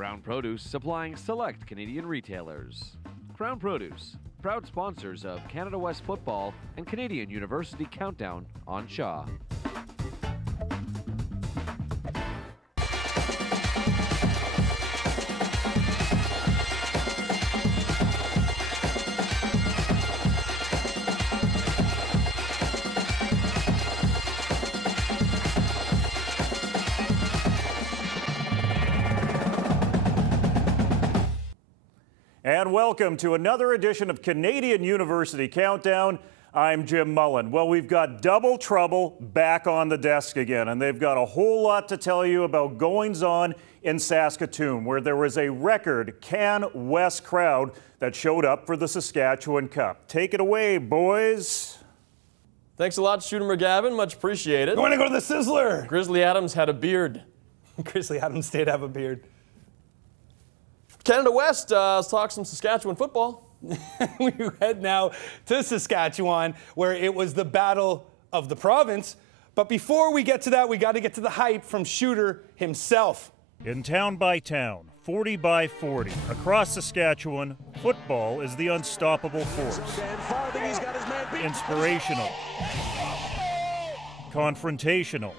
Krown Produce supplying select Canadian retailers. Krown Produce, proud sponsors of Canada West Football and Canadian University Countdown on Shaw. And welcome to another edition of Canadian University Countdown. I'm Jim Mullen. Well, we've got Double Trouble back on the desk again, and they've got a whole lot to tell you about goings-on in Saskatoon, where there was a record Can West crowd that showed up for the Saskatchewan Cup. Take it away, boys. Thanks a lot, Shooter McGavin. Much appreciated. Going to go to the Sizzler. Grizzly Adams had a beard. Grizzly Adams did have a beard. Canada West, let's talk some Saskatchewan football. We head now to Saskatchewan, where it was the battle of the province. But before we get to that, we got to get to the hype from Shooter himself. In town by town, 40 by 40, across Saskatchewan, football is the unstoppable force. Inspirational, confrontational,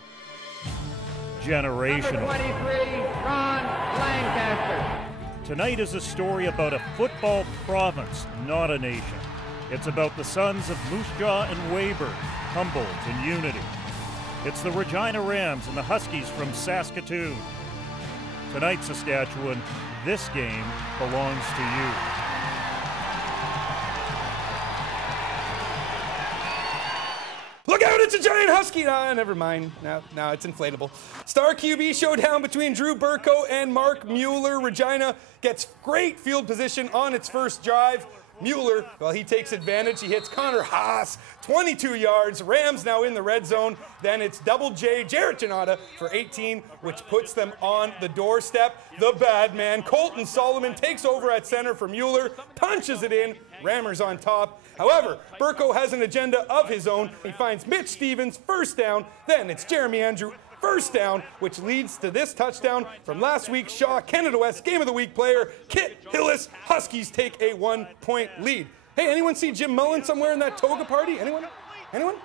generational. Number 23, Ron Lancaster. Tonight is a story about a football province, not a nation. It's about the sons of Moose Jaw and Weyburn, Humboldt and Unity. It's the Regina Rams and the Huskies from Saskatoon. Tonight, Saskatchewan, this game belongs to you. Look out, it's a giant husky! Ah, never mind. No, it's inflatable. Star QB showdown between Drew Burko and Mark Mueller. Regina gets great field position on its first drive. Mueller, well, he takes advantage. He hits Conor Haas, 22 yards. Rams now in the red zone. Then it's Double J, Jarrett Janata for 18, which puts them on the doorstep. The bad man, Colton Solomon, takes over at center for Mueller, punches it in. Rammers on top. However, Burko has an agenda of his own. He finds Mitch Stevens, first down. Then it's Jeremy Andrew, first down, which leads to this touchdown from last week's Shaw Canada West Game of the Week player, Kit Hillis. Huskies take a 1-point lead. Hey, anyone see Jim Mullen somewhere in that toga party? Anyone? Anyone?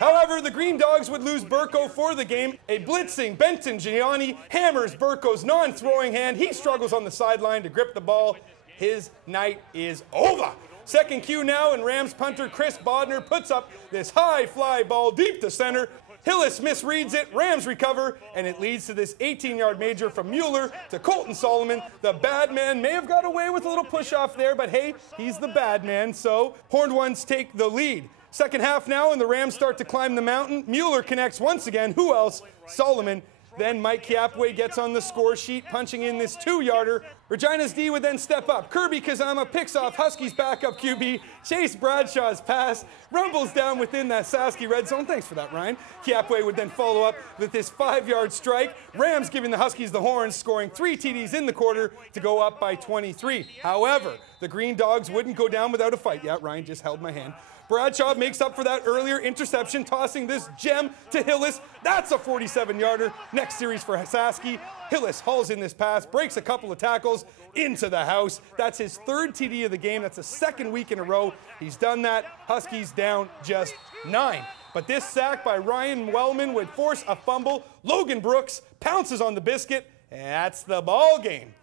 However, the Green Dogs would lose Burko for the game. A blitzing Benton Gianni hammers Burko's non-throwing hand. He struggles on the sideline to grip the ball. His night is over. Second cue now, and Rams punter Chris Bodner puts up this high fly ball deep to center. Hillis misreads it, Rams recover, and it leads to this 18-yard major from Mueller to Colton Solomon. The bad man may have got away with a little push-off there, but hey, he's the bad man, so Horned Ones take the lead. Second half now, and the Rams start to climb the mountain. Mueller connects once again. Who else? Solomon. Then Mike Kiapway gets on the score sheet, punching in this 2-yarder. Regina's D would then step up. Kirby Kazama picks off Huskies' backup QB. Chase Bradshaw's pass rumbles down within that Sasky red zone. Thanks for that, Ryan. Kiapway would then follow up with this 5-yard strike. Rams giving the Huskies the horns, scoring 3 TDs in the quarter to go up by 23. However, the Green Dogs wouldn't go down without a fight. Yeah, Ryan just held my hand. Bradshaw makes up for that earlier interception, tossing this gem to Hillis. That's a 47-yarder. Next series for Sasky. Hillis hauls in this pass, breaks a couple of tackles into the house. That's his 3rd TD of the game. That's the 2nd week in a row he's done that. Huskies down just 9. But this sack by Ryan Wellman would force a fumble. Logan Brooks pounces on the biscuit. That's the ball game.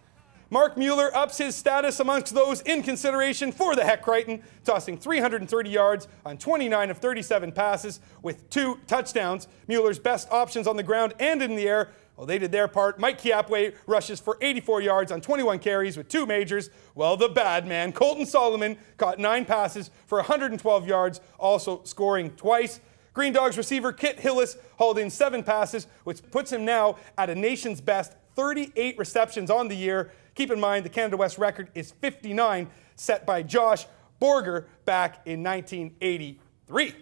Mark Mueller ups his status amongst those in consideration for the Heck Crichton, tossing 330 yards on 29 of 37 passes with 2 touchdowns. Mueller's best options on the ground and in the air, well, they did their part. Mike Kiapway rushes for 84 yards on 21 carries with 2 majors. Well, the bad man, Colton Solomon, caught 9 passes for 112 yards, also scoring twice. Green Dogs receiver Kit Hillis hauled in 7 passes, which puts him now at a nation's best 38 receptions on the year. Keep in mind, the Canada West record is 59, set by Josh Borger back in 1983.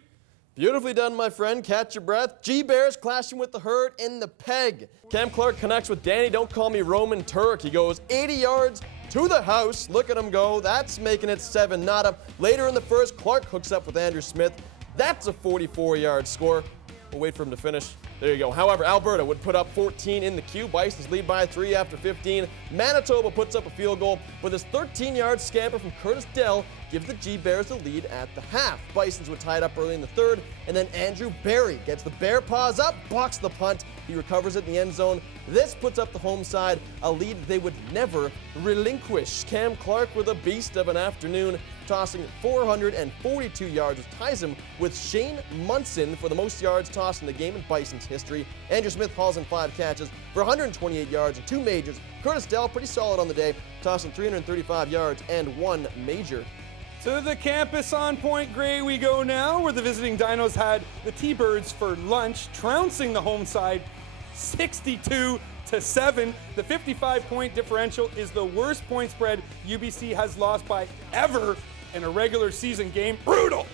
Beautifully done, my friend. Catch your breath. G-Bears clashing with the herd in the peg. Cam Clark connects with Danny. Don't call me Roman Turk. He goes 80 yards to the house. Look at him go. That's making it 7-0. Later in the first, Clark hooks up with Andrew Smith. That's a 44-yard score. We'll wait for him to finish. There you go. However, Alberta would put up 14 in the queue. Bisons lead by 3 after 15. Manitoba puts up a field goal, but this 13-yard scamper from Curtis Dell gives the G-Bears the lead at the half. Bisons would tie it up early in the third, and then Andrew Barry gets the Bear paws up, blocks the punt. He recovers it in the end zone. This puts up the home side, a lead they would never relinquish. Cam Clark with a beast of an afternoon, tossing 442 yards, which ties him with Shane Munson for the most yards tossed in the game in Bison's history. Andrew Smith hauls in 5 catches for 128 yards and 2 majors. Curtis Dell, pretty solid on the day, tossing 335 yards and 1 major. To the campus on Point Grey we go now, where the visiting Dinos had the T-Birds for lunch, trouncing the home side 62-7. The 55-point differential is the worst point spread UBC has lost by ever in a regular season game. Brutal!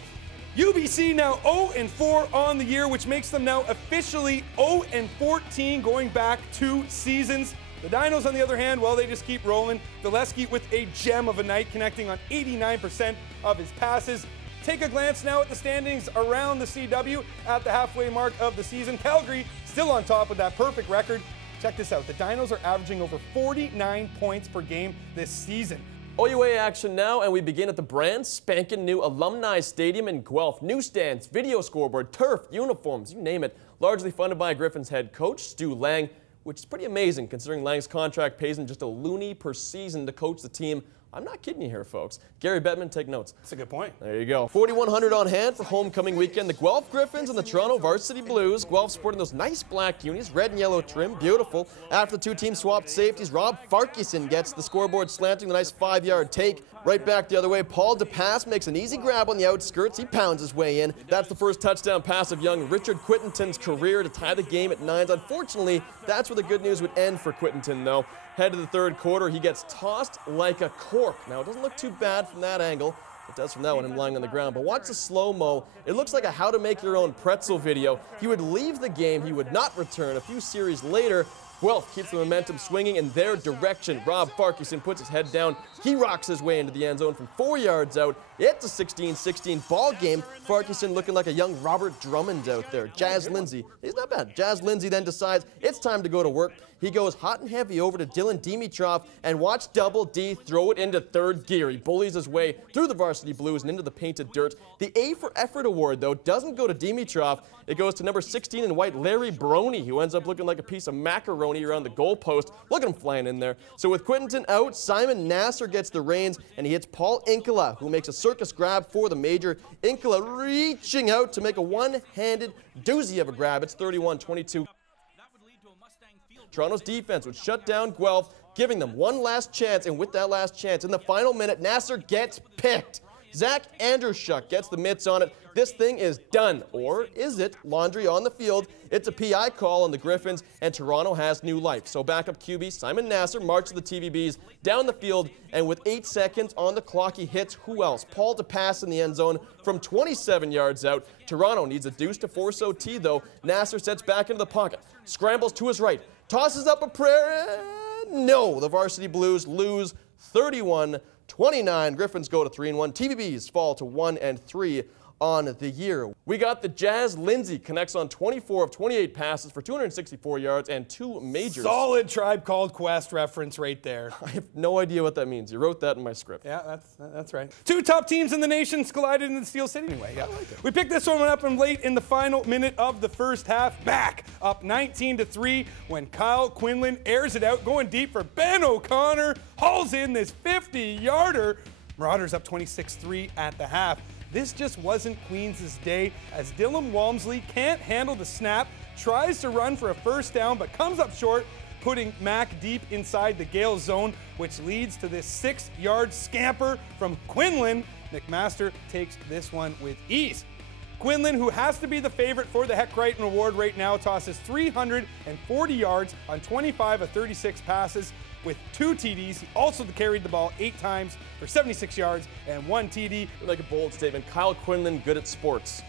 UBC now 0-4 on the year, which makes them now officially 0-14 going back 2 seasons. The Dinos, on the other hand, well, they just keep rolling. Valesky with a gem of a night, connecting on 89% of his passes. Take a glance now at the standings around the CW at the halfway mark of the season. Calgary still on top with that perfect record. Check this out. The Dinos are averaging over 49 points per game this season. OUA action now, and we begin at the brand spanking new Alumni Stadium in Guelph. New stands, video scoreboard, turf, uniforms, you name it. Largely funded by Gryphons head coach Stu Lang, which is pretty amazing considering Lang's contract pays him just a loony per season to coach the team. I'm not kidding you here, folks. Gary Bettman, take notes. That's a good point. There you go. 4,100 on hand for homecoming weekend. The Guelph Gryphons and the Toronto Varsity Blues. Guelph sporting those nice black unis, red and yellow trim, beautiful. After the 2 teams swapped safeties, Rob Farquharson gets the scoreboard slanting, the nice 5-yard take. Right back the other way, Paul DePass makes an easy grab on the outskirts. He pounds his way in. That's the first touchdown pass of young Richard Quittenton's career to tie the game at 9s. Unfortunately, that's where the good news would end for Quittenton, though. Head to the third quarter, he gets tossed like a cork. Now, it doesn't look too bad from that angle. It does from that one, him lying on the ground. But watch the slow-mo. It looks like a how-to-make-your-own pretzel video. He would leave the game. He would not return. A few series later, Guelph keeps the momentum swinging in their direction. Rob Farquharson puts his head down. He rocks his way into the end zone from 4 yards out. It's a 16-16 ball game. Farquharson looking like a young Robert Drummond out there. Jazz Lindsay, he's not bad. Jazz Lindsay then decides it's time to go to work. He goes hot and heavy over to Dylan Dimitrov and watch Double D throw it into third gear. He bullies his way through the Varsity Blues and into the painted dirt. The A for Effort award, though, doesn't go to Dimitrov. It goes to number 16 in white, Larry Brony, who ends up looking like a piece of macaroni around the goalpost. Look at him flying in there. So with Quittenton out, Simon Nasser gets the reins, and he hits Paul Inkala, who makes a circus grab for the major. Inkala reaching out to make a one-handed doozy of a grab. It's 31-22. Toronto's defense would shut down Guelph, giving them one last chance, and with that last chance, in the final minute, Nasser gets picked. Zach Anderschuk gets the mitts on it. This thing is done. Or is it? Laundry on the field. It's a PI call on the Gryphons, and Toronto has new life. So backup QB Simon Nasser marches the TVBs down the field, and with 8 seconds on the clock, he hits who else? Paul DePass in the end zone from 27 yards out. Toronto needs a deuce to force OT, though. Nasser sets back into the pocket, scrambles to his right, tosses up a prayer. No, the Varsity Blues lose 31-29. Gryphons go to 3-1. TVBs fall to 1-3 on the year. We got the Jazz Lindsay connects on 24 of 28 passes for 264 yards and 2 majors. Solid Tribe Called Quest reference right there. I have no idea what that means. You wrote that in my script. Yeah, that's right. 2 top teams in the nation collided in the Steel City anyway. Yeah. We picked this one up late in the final minute of the first half. Back up 19-3 when Kyle Quinlan airs it out, going deep for Ben O'Connor. Hauls in this 50-yarder. Marauders up 26-3 at the half. This just wasn't Queens' day, as Dylan Walmsley can't handle the snap, tries to run for a first down, but comes up short, putting Mack deep inside the Gale zone, which leads to this 6-yard scamper from Quinlan. McMaster takes this one with ease. Quinlan, who has to be the favorite for the Heck Crichton Award right now, tosses 340 yards on 25 of 36 passes with 2 TDs. He also carried the ball 8 times for 76 yards and 1 TD. Like a bold statement, Kyle Quinlan good at sports.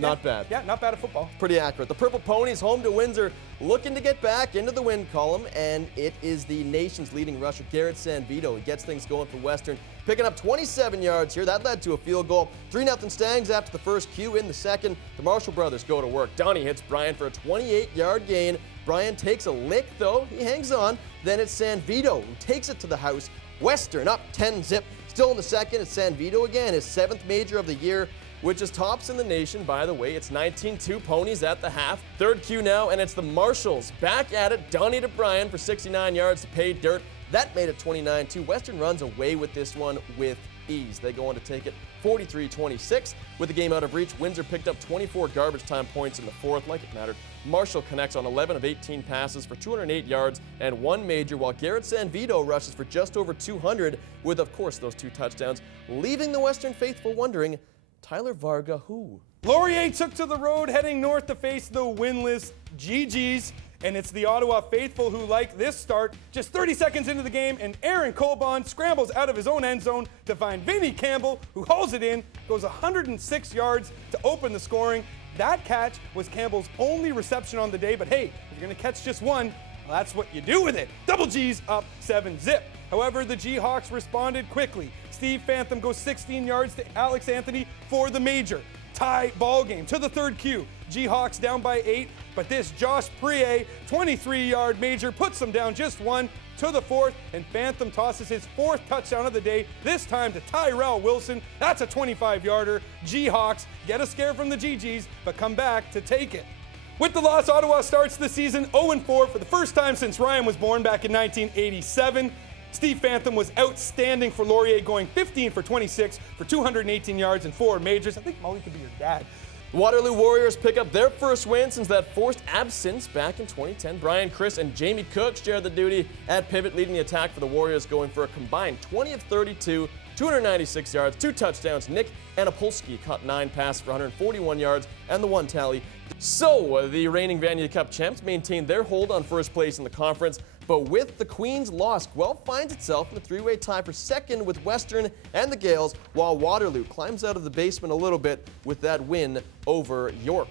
Not bad. Yeah, not bad at football. Pretty accurate. The Purple Ponies home to Windsor, looking to get back into the win column, and it is the nation's leading rusher, Garrett Sanvito. He gets things going for Western, picking up 27 yards here. That led to a field goal. 3-0 Stangs after the first cue. In the second, the Marshall brothers go to work. Donnie hits Brian for a 28-yard gain. Brian takes a lick, though. He hangs on. Then it's Sanvito who takes it to the house. Western up 10-zip. Still in the second, it's Sanvito again, his 7th major of the year, which is tops in the nation, by the way. It's 19-2 Ponies at the half. Third cue now, and it's the Marshalls back at it. Donnie to Brian for 69 yards to pay dirt. That made it 29-2. Western runs away with this one with ease. They go on to take it 43-26. With the game out of reach, Windsor picked up 24 garbage time points in the fourth, like it mattered. Marshall connects on 11 of 18 passes for 208 yards and 1 major, while Garrett Sanvito rushes for just over 200 with, of course, those 2 touchdowns, leaving the Western faithful wondering, Tyler Varga who? Laurier took to the road, heading north to face the winless GGs. And it's the Ottawa faithful who like this start. Just 30 seconds into the game, and Aaron Colbon scrambles out of his own end zone to find Vinnie Campbell, who hauls it in, goes 106 yards to open the scoring. That catch was Campbell's only reception on the day, but hey, if you're going to catch just one, well, that's what you do with it. Double G's up 7-zip. However, the G-Hawks responded quickly. Steve Phantom goes 16 yards to Alex Anthony for the major. Tie ball game to the third cue. G-Hawks down by 8, but this Josh Prie 23-yard major puts them down just 1 to the fourth, and Phantom tosses his 4th touchdown of the day, this time to Tyrell Wilson. That's a 25-yarder. G-Hawks get a scare from the GGs, but come back to take it. With the loss, Ottawa starts the season 0-4 for the first time since Ryan was born back in 1987. Steve Phantom was outstanding for Laurier, going 15 for 26 for 218 yards and 4 majors. I think Molly could be your dad. Waterloo Warriors pick up their first win since that forced absence back in 2010. Brian Chris and Jamie Cook share the duty at pivot, leading the attack for the Warriors, going for a combined 20 of 32, 296 yards, 2 touchdowns. Nick Anapolsky caught 9 passes for 141 yards and the 1 tally. So the reigning Vanier Cup champs maintain their hold on first place in the conference, but with the Queens' loss, Guelph finds itself in a 3-way tie for second with Western and the Gales, while Waterloo climbs out of the basement a little bit with that win over York.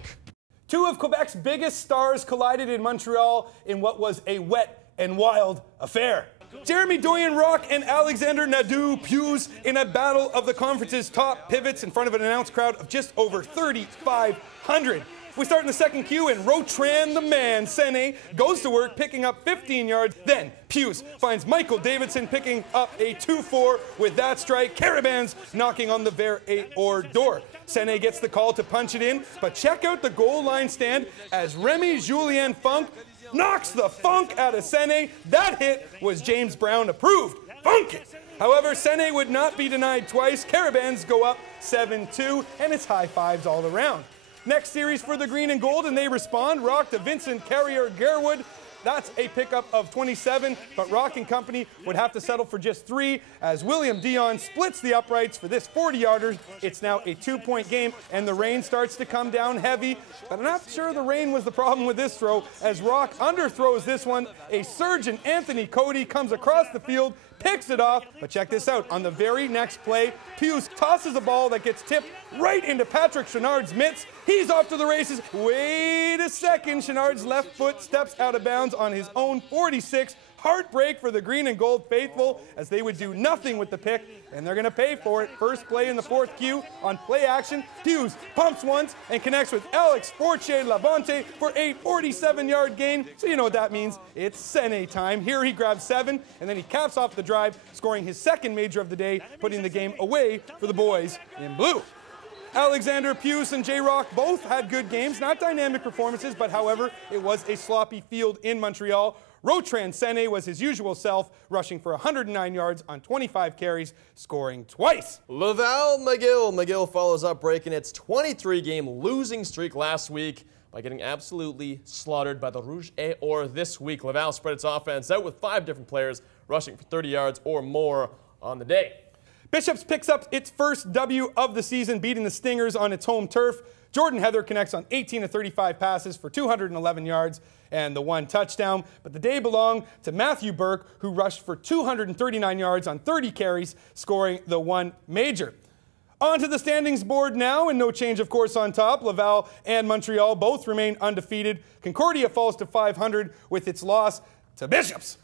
2 of Quebec's biggest stars collided in Montreal in what was a wet and wild affair. Jeremy Doyen-Rock and Alexander Nadeau-Pius in a battle of the conference's top pivots in front of an announced crowd of just over 3,500. We start in the second cue, and Rotran the man, Sene, goes to work picking up 15 yards. Then Pius finds Michael Davidson picking up a 2-4 with that strike. Caravans knocking on the Ver 8-or door. Sene gets the call to punch it in, but check out the goal line stand as Remy Julien Funk knocks the funk out of Sene. That hit was James Brown approved. Funk it! However, Sene would not be denied twice. Caravans go up 7-2, and it's high fives all around. Next series for the green and gold, and they respond. Rock to Vincent Carrier-Garwood. That's a pickup of 27, but Rock and company would have to settle for just 3 as William Dion splits the uprights for this 40-yarder. It's now a 2-point game, and the rain starts to come down heavy, but I'm not sure the rain was the problem with this throw as Rock underthrows this one. A surgeon, Anthony Cody, comes across the field, picks it off, but check this out. On the very next play, Pius tosses a ball that gets tipped right into Patrick Chenard's mitts. He's off to the races. Wait a second. Chenard's left foot steps out of bounds on his own 46. Heartbreak for the green and gold faithful as they would do nothing with the pick, and they're going to pay for it. First play in the fourth cue on play action. Hughes pumps once and connects with Alex Forche Labonte for a 47-yard gain. So you know what that means. It's Sene time. Here he grabs 7, and then he caps off the drive, scoring his 2nd major of the day, putting the game away for the boys in blue. Alexander Pius and J-Rock both had good games, not dynamic performances, but however, it was a sloppy field in Montreal. Rotran Sene was his usual self, rushing for 109 yards on 25 carries, scoring twice. Laval McGill. McGill follows up, breaking its 23-game losing streak last week by getting absolutely slaughtered by the Rouge et Or this week. Laval spread its offense out with 5 different players rushing for 30 yards or more on the day. Bishops picks up its first W of the season, beating the Stingers on its home turf. Jordan Heather connects on 18 of 35 passes for 211 yards and the 1 touchdown. But the day belonged to Matthew Burke, who rushed for 239 yards on 30 carries, scoring the 1 major. On to the standings board now, and no change, of course, on top. Laval and Montreal both remain undefeated. Concordia falls to 500 with its loss to Bishops.